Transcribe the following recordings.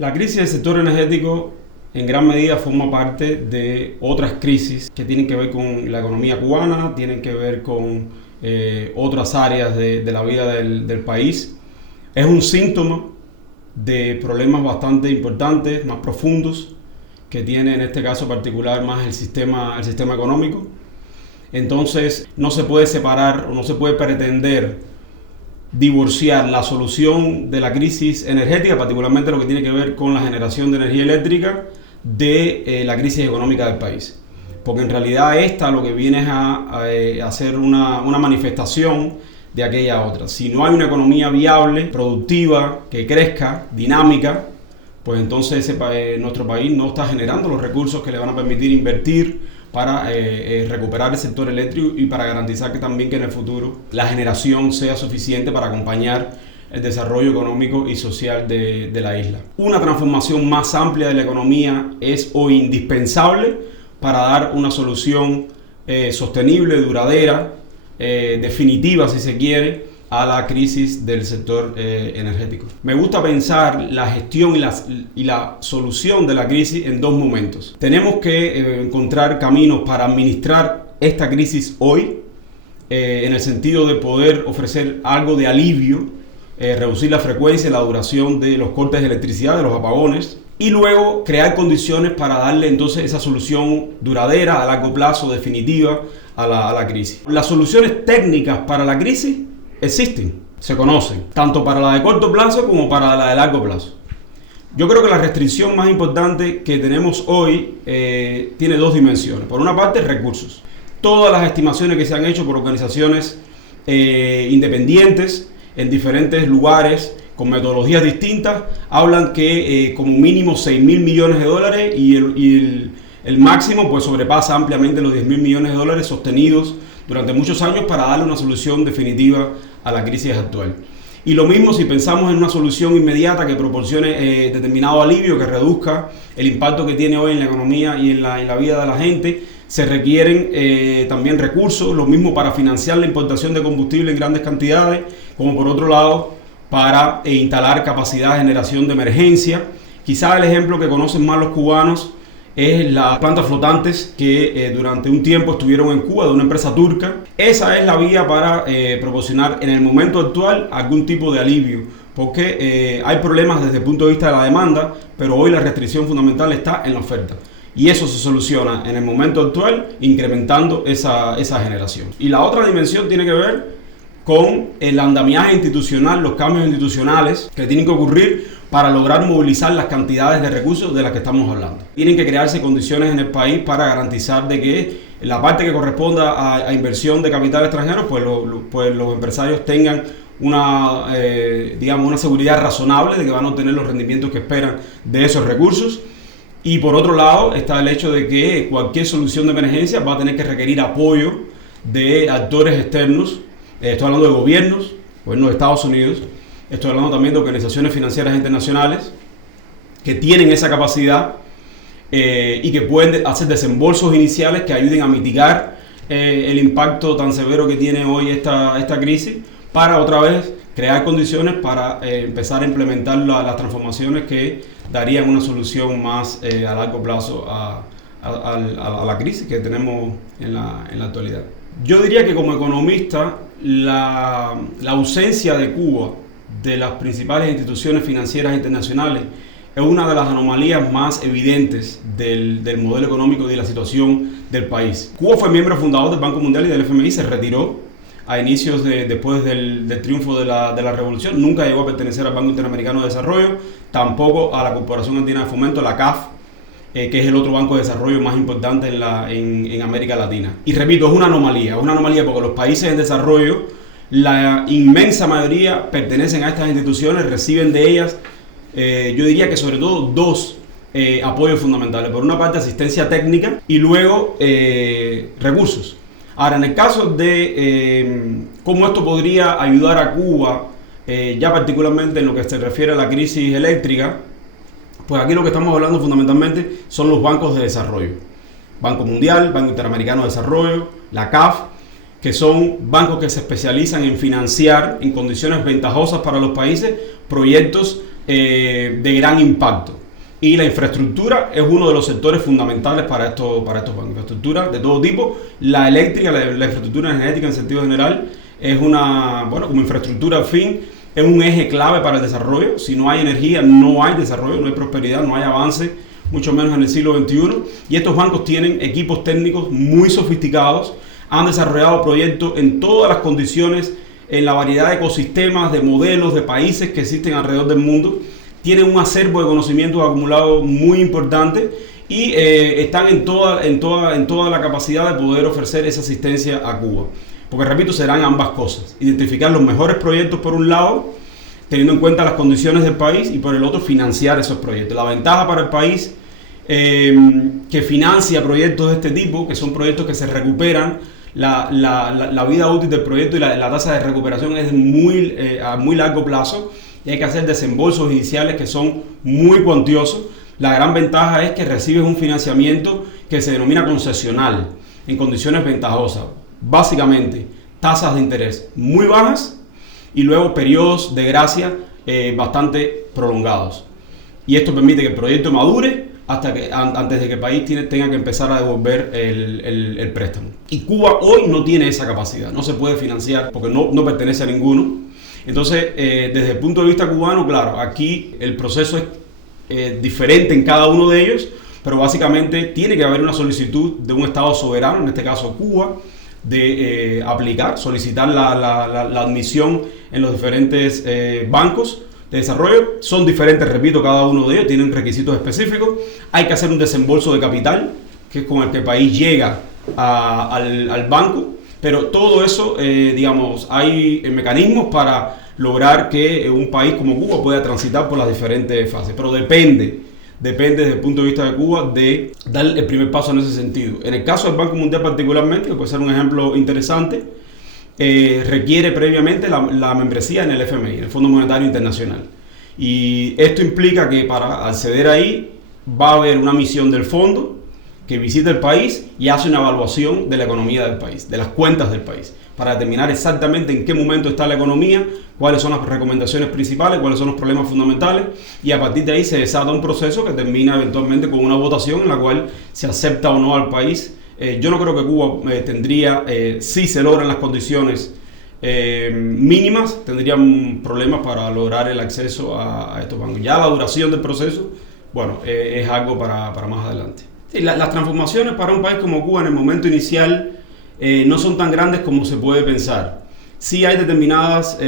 La crisis del sector energético en gran medida forma parte de otras crisis que tienen que ver con la economía cubana, tienen que ver con otras áreas de la vida del país. Es un síntoma de problemas bastante importantes, más profundos, que tiene en este caso particular más el sistema económico. Entonces no se puede separar o no se puede pretender divorciar la solución de la crisis energética, particularmente lo que tiene que ver con la generación de energía eléctrica, de la crisis económica del país. Porque en realidad esta lo que viene es a hacer una manifestación de aquella otra. Si no hay una economía viable, productiva, que crezca, dinámica, pues entonces nuestro país no está generando los recursos que le van a permitir invertir para recuperar el sector eléctrico y para garantizar que también que en el futuro la generación sea suficiente para acompañar el desarrollo económico y social de la isla. Una transformación más amplia de la economía es hoy indispensable para dar una solución sostenible, duradera, definitiva si se quiere, a la crisis del sector energético. Me gusta pensar la gestión y la solución de la crisis en dos momentos. Tenemos que encontrar caminos para administrar esta crisis hoy, en el sentido de poder ofrecer algo de alivio, reducir la frecuencia y la duración de los cortes de electricidad, de los apagones, y luego crear condiciones para darle entonces esa solución duradera, a largo plazo, definitiva a la crisis. Las soluciones técnicas para la crisis existen, se conocen, tanto para la de corto plazo como para la de largo plazo. Yo creo que la restricción más importante que tenemos hoy tiene dos dimensiones. Por una parte, recursos. Todas las estimaciones que se han hecho por organizaciones independientes en diferentes lugares con metodologías distintas hablan que como mínimo 6.000 millones de dólares y el máximo pues sobrepasa ampliamente los 10.000 millones de dólares sostenidos durante muchos años para darle una solución definitiva a la crisis actual. Y lo mismo si pensamos en una solución inmediata que proporcione determinado alivio, que reduzca el impacto que tiene hoy en la economía y en la vida de la gente, se requieren también recursos, lo mismo para financiar la importación de combustible en grandes cantidades, como por otro lado para instalar capacidad de generación de emergencia. Quizás el ejemplo que conocen más los cubanos es las plantas flotantes que durante un tiempo estuvieron en Cuba de una empresa turca. Esa es la vía para proporcionar en el momento actual algún tipo de alivio, porque hay problemas desde el punto de vista de la demanda, pero hoy la restricción fundamental está en la oferta. Y eso se soluciona en el momento actual incrementando esa generación. Y la otra dimensión tiene que ver con el andamiaje institucional, los cambios institucionales que tienen que ocurrir para lograr movilizar las cantidades de recursos de las que estamos hablando. Tienen que crearse condiciones en el país para garantizar de que la parte que corresponda a inversión de capital extranjero, pues los empresarios tengan una seguridad razonable de que van a obtener los rendimientos que esperan de esos recursos. Y por otro lado está el hecho de que cualquier solución de emergencia va a tener que requerir apoyo de actores externos. Estoy hablando de gobiernos de Estados Unidos. Estoy hablando también de organizaciones financieras internacionales que tienen esa capacidad y que pueden hacer desembolsos iniciales que ayuden a mitigar el impacto tan severo que tiene hoy esta crisis, para otra vez crear condiciones para empezar a implementar las transformaciones que darían una solución más a largo plazo a la crisis que tenemos en la actualidad. Yo diría que como economista la ausencia de Cuba de las principales instituciones financieras internacionales es una de las anomalías más evidentes del modelo económico y de la situación del país. Cuba fue miembro fundador del Banco Mundial y del FMI, se retiró a inicios después del triunfo de la revolución, nunca llegó a pertenecer al Banco Interamericano de Desarrollo, tampoco a la Corporación Andina de Fomento, la CAF, que es el otro banco de desarrollo más importante en América Latina. Y repito, es una anomalía porque los países en desarrollo, la inmensa mayoría pertenecen a estas instituciones, reciben de ellas, yo diría que sobre todo dos apoyos fundamentales. Por una parte, asistencia técnica y luego recursos. Ahora, en el caso de cómo esto podría ayudar a Cuba, ya particularmente en lo que se refiere a la crisis eléctrica, pues aquí lo que estamos hablando fundamentalmente son los bancos de desarrollo. Banco Mundial, Banco Interamericano de Desarrollo, la CAF, que son bancos que se especializan en financiar en condiciones ventajosas para los países proyectos de gran impacto. Y la infraestructura es uno de los sectores fundamentales para estos bancos. Infraestructura de todo tipo. La eléctrica, la infraestructura energética en sentido general, es como infraestructura al fin, es un eje clave para el desarrollo. Si no hay energía, no hay desarrollo, no hay prosperidad, no hay avance, mucho menos en el siglo XXI. Y estos bancos tienen equipos técnicos muy sofisticados, han desarrollado proyectos en todas las condiciones, en la variedad de ecosistemas, de modelos, de países que existen alrededor del mundo. Tienen un acervo de conocimientos acumulados muy importante y están en toda la capacidad de poder ofrecer esa asistencia a Cuba. Porque, repito, serán ambas cosas. Identificar los mejores proyectos por un lado, teniendo en cuenta las condiciones del país, y por el otro financiar esos proyectos. La ventaja para el país que financia proyectos de este tipo, que son proyectos que se recuperan, la vida útil del proyecto y la tasa de recuperación es a muy largo plazo, y hay que hacer desembolsos iniciales que son muy cuantiosos. La gran ventaja es que recibes un financiamiento que se denomina concesional, en condiciones ventajosas. Básicamente, tasas de interés muy bajas y luego periodos de gracia bastante prolongados. Y esto permite que el proyecto madure antes de que el país tenga que empezar a devolver el préstamo. Y Cuba hoy no tiene esa capacidad, no se puede financiar porque no pertenece a ninguno. Entonces, desde el punto de vista cubano, claro, aquí el proceso es diferente en cada uno de ellos, pero básicamente tiene que haber una solicitud de un Estado soberano, en este caso Cuba, de solicitar la admisión en los diferentes bancos de desarrollo. Son diferentes, repito, cada uno de ellos, tienen requisitos específicos. Hay que hacer un desembolso de capital, que es con el que el país llega al banco. Pero todo eso, hay mecanismos para lograr que un país como Cuba pueda transitar por las diferentes fases. Pero depende desde el punto de vista de Cuba de dar el primer paso en ese sentido. En el caso del Banco Mundial particularmente, que puede ser un ejemplo interesante, requiere previamente la membresía en el FMI, en el Fondo Monetario Internacional. Y esto implica que para acceder ahí va a haber una misión del fondo que visita el país y hace una evaluación de la economía del país, de las cuentas del país, para determinar exactamente en qué momento está la economía, cuáles son las recomendaciones principales, cuáles son los problemas fundamentales, y a partir de ahí se desata un proceso que termina eventualmente con una votación en la cual se acepta o no al país. Yo no creo que Cuba tendría, si se logran las condiciones mínimas, tendrían problemas para lograr el acceso a estos bancos. Ya la duración del proceso, es algo para más adelante. Sí, las transformaciones para un país como Cuba en el momento inicial no son tan grandes como se puede pensar. Sí hay determinadas,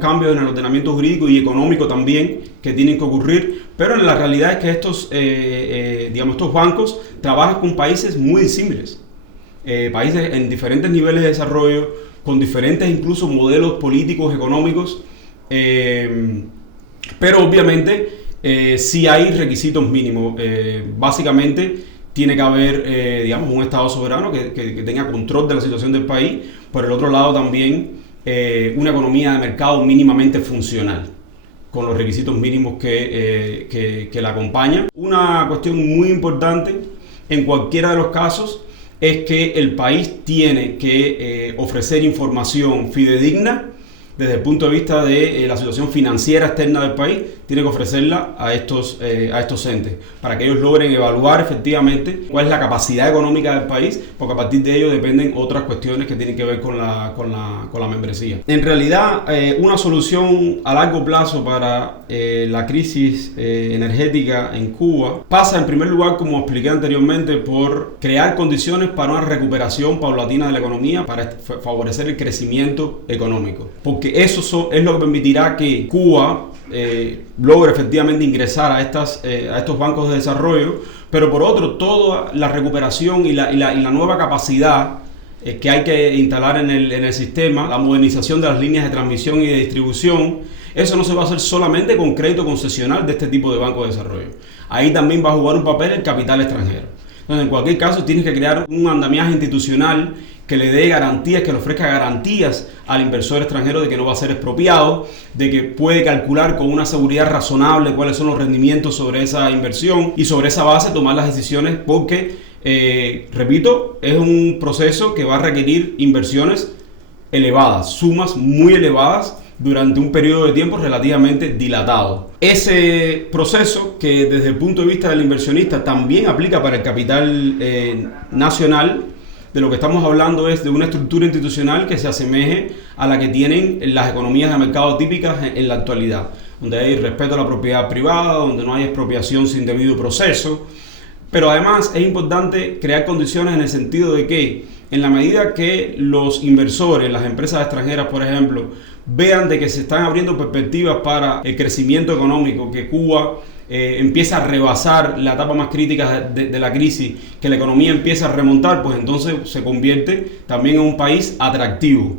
cambios en el ordenamiento jurídico y económico también que tienen que ocurrir, pero la realidad es que estos bancos trabajan con países muy disímiles, países en diferentes niveles de desarrollo, con diferentes incluso modelos políticos, económicos, pero obviamente sí hay requisitos mínimos. Básicamente tiene que haber un Estado soberano que tenga control de la situación del país. Por el otro lado también una economía de mercado mínimamente funcional, con los requisitos mínimos que la acompañan. Una cuestión muy importante en cualquiera de los casos es que el país tiene que ofrecer información fidedigna desde el punto de vista de la situación financiera externa del país. Tiene que ofrecerla a estos entes para que ellos logren evaluar efectivamente cuál es la capacidad económica del país, porque a partir de ello dependen otras cuestiones que tienen que ver con la membresía. En realidad, una solución a largo plazo para la crisis energética en Cuba pasa en primer lugar, como expliqué anteriormente, por crear condiciones para una recuperación paulatina de la economía, para favorecer el crecimiento económico, porque eso es lo que permitirá que Cuba logre efectivamente ingresar a estos bancos de desarrollo. Pero por otro, toda la recuperación y la nueva capacidad que hay que instalar en el sistema, la modernización de las líneas de transmisión y de distribución, eso no se va a hacer solamente con crédito concesional de este tipo de bancos de desarrollo. Ahí también va a jugar un papel el capital extranjero. Entonces, en cualquier caso, tienes que crear un andamiaje institucional que le dé garantías, que le ofrezca garantías al inversor extranjero de que no va a ser expropiado, de que puede calcular con una seguridad razonable cuáles son los rendimientos sobre esa inversión y sobre esa base tomar las decisiones, porque, repito, es un proceso que va a requerir inversiones elevadas, sumas muy elevadas durante un periodo de tiempo relativamente dilatado. Ese proceso, que desde el punto de vista del inversionista también aplica para el capital nacional, de lo que estamos hablando es de una estructura institucional que se asemeje a la que tienen las economías de mercado típicas en la actualidad, donde hay respeto a la propiedad privada, donde no hay expropiación sin debido proceso. Pero además es importante crear condiciones en el sentido de que en la medida que los inversores, las empresas extranjeras, por ejemplo, vean de que se están abriendo perspectivas para el crecimiento económico, que Cuba empieza a rebasar la etapa más crítica de la crisis, que la economía empieza a remontar, pues entonces se convierte también en un país atractivo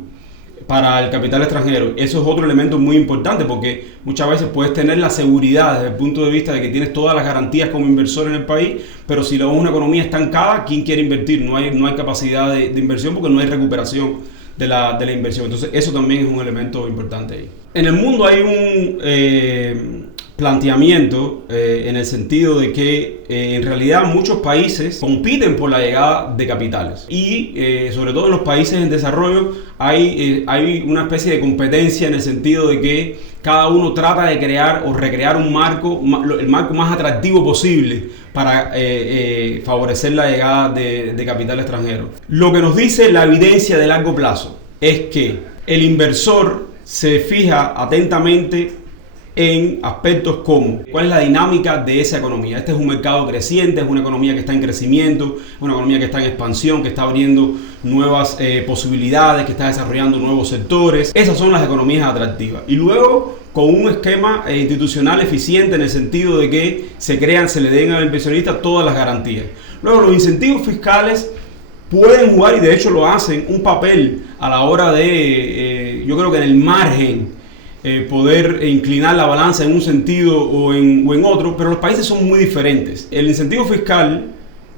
para el capital extranjero. Eso es otro elemento muy importante, porque muchas veces puedes tener la seguridad desde el punto de vista de que tienes todas las garantías como inversor en el país, pero si luego es una economía estancada, ¿quién quiere invertir? No hay capacidad de inversión porque no hay recuperación de la inversión. Entonces eso también es un elemento importante ahí. En el mundo hay un planteamiento en el sentido de que en realidad muchos países compiten por la llegada de capitales y sobre todo en los países en desarrollo hay una especie de competencia en el sentido de que cada uno trata de crear o recrear un marco, el marco más atractivo posible para favorecer la llegada de capital extranjero. Lo que nos dice la evidencia de largo plazo es que el inversor se fija atentamente en aspectos como cuál es la dinámica de esa economía. Este es un mercado creciente, es una economía que está en crecimiento, es una economía que está en expansión, que está abriendo nuevas posibilidades, que está desarrollando nuevos sectores. Esas son las economías atractivas. Y luego con un esquema institucional eficiente en el sentido de que se le den al inversionista todas las garantías. Luego los incentivos fiscales pueden jugar, y de hecho lo hacen, un papel a la hora de, yo creo que en el margen, poder inclinar la balanza en un sentido o en otro, pero los países son muy diferentes. El incentivo fiscal,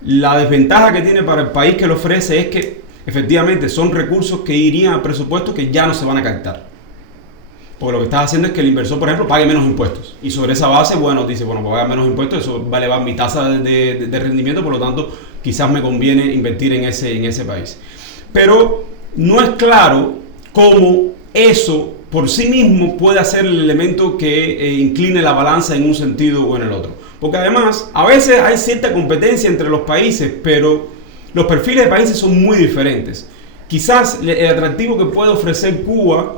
la desventaja que tiene para el país que lo ofrece es que efectivamente son recursos que irían a presupuestos que ya no se van a captar. Porque lo que estás haciendo es que el inversor, por ejemplo, pague menos impuestos. Y sobre esa base, dice, para pagar menos impuestos, eso va a elevar mi tasa de rendimiento, por lo tanto, quizás me conviene invertir en ese país. Pero no es claro cómo eso por sí mismo puede ser el elemento que incline la balanza en un sentido o en el otro. Porque además, a veces hay cierta competencia entre los países, pero los perfiles de países son muy diferentes. Quizás el atractivo que puede ofrecer Cuba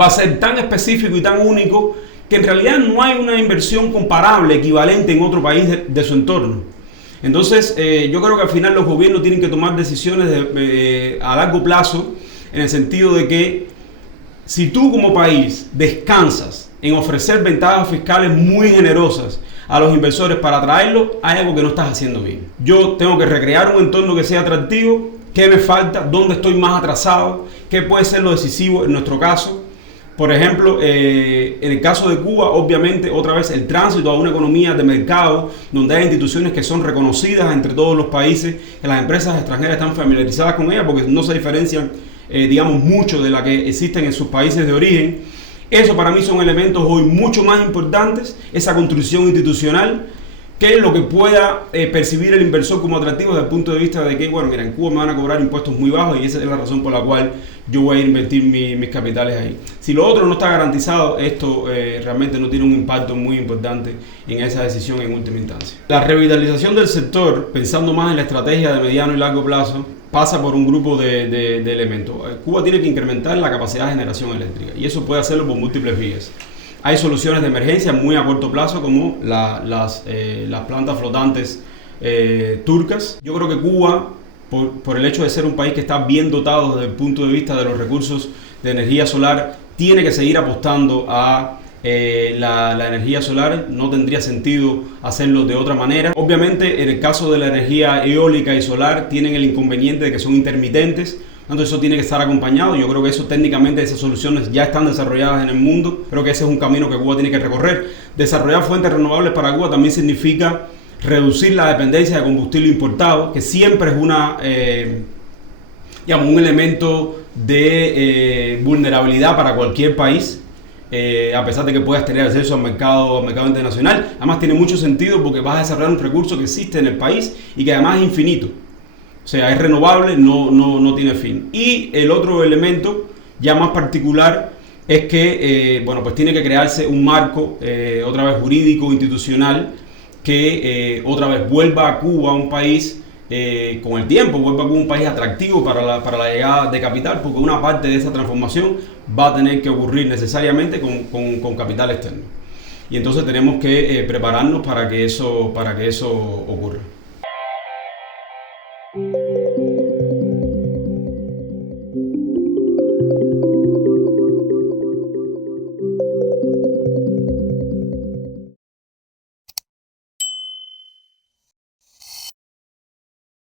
va a ser tan específico y tan único que en realidad no hay una inversión comparable, equivalente en otro país de su entorno. Entonces, yo creo que al final los gobiernos tienen que tomar decisiones a largo plazo, en el sentido de que si tú como país descansas en ofrecer ventajas fiscales muy generosas a los inversores para atraerlos, hay algo que no estás haciendo bien. Yo tengo que recrear un entorno que sea atractivo. ¿Qué me falta? ¿Dónde estoy más atrasado? ¿Qué puede ser lo decisivo en nuestro caso? Por ejemplo, en el caso de Cuba, obviamente, otra vez el tránsito a una economía de mercado, donde hay instituciones que son reconocidas entre todos los países, que las empresas extranjeras están familiarizadas con ellas porque no se diferencian, digamos, mucho de la que existen en sus países de origen. Eso para mí son elementos hoy mucho más importantes, esa construcción institucional, que es lo que pueda percibir el inversor como atractivo desde el punto de vista de que, bueno, mira, en Cuba me van a cobrar impuestos muy bajos y esa es la razón por la cual yo voy a invertir mis capitales ahí. Si lo otro no está garantizado, esto realmente no tiene un impacto muy importante en esa decisión en última instancia. La revitalización del sector, pensando más en la estrategia de mediano y largo plazo, pasa por un grupo de elementos. Cuba tiene que incrementar la capacidad de generación eléctrica y eso puede hacerlo por múltiples vías. Hay soluciones de emergencia muy a corto plazo como las plantas flotantes turcas. Yo creo que Cuba, por el hecho de ser un país que está bien dotado desde el punto de vista de los recursos de energía solar, tiene que seguir apostando a la energía solar. No tendría sentido hacerlo de otra manera. Obviamente, en el caso de la energía eólica y solar, tienen el inconveniente de que son intermitentes. Entonces eso tiene que estar acompañado. Yo creo que eso técnicamente, esas soluciones ya están desarrolladas en el mundo. Creo que ese es un camino que Cuba tiene que recorrer. Desarrollar fuentes renovables para Cuba también significa reducir la dependencia de combustible importado, que siempre es un elemento de vulnerabilidad para cualquier país, a pesar de que puedas tener acceso al mercado internacional. Además tiene mucho sentido porque vas a desarrollar un recurso que existe en el país y que además es infinito. O sea, es renovable, no tiene fin. Y el otro elemento, ya más particular, es que bueno, pues tiene que crearse un marco otra vez jurídico, institucional, que otra vez vuelva a Cuba un país, con el tiempo, vuelva a Cuba un país atractivo para la llegada de capital, porque una parte de esa transformación va a tener que ocurrir necesariamente con capital externo. Y entonces tenemos que prepararnos para que eso ocurra.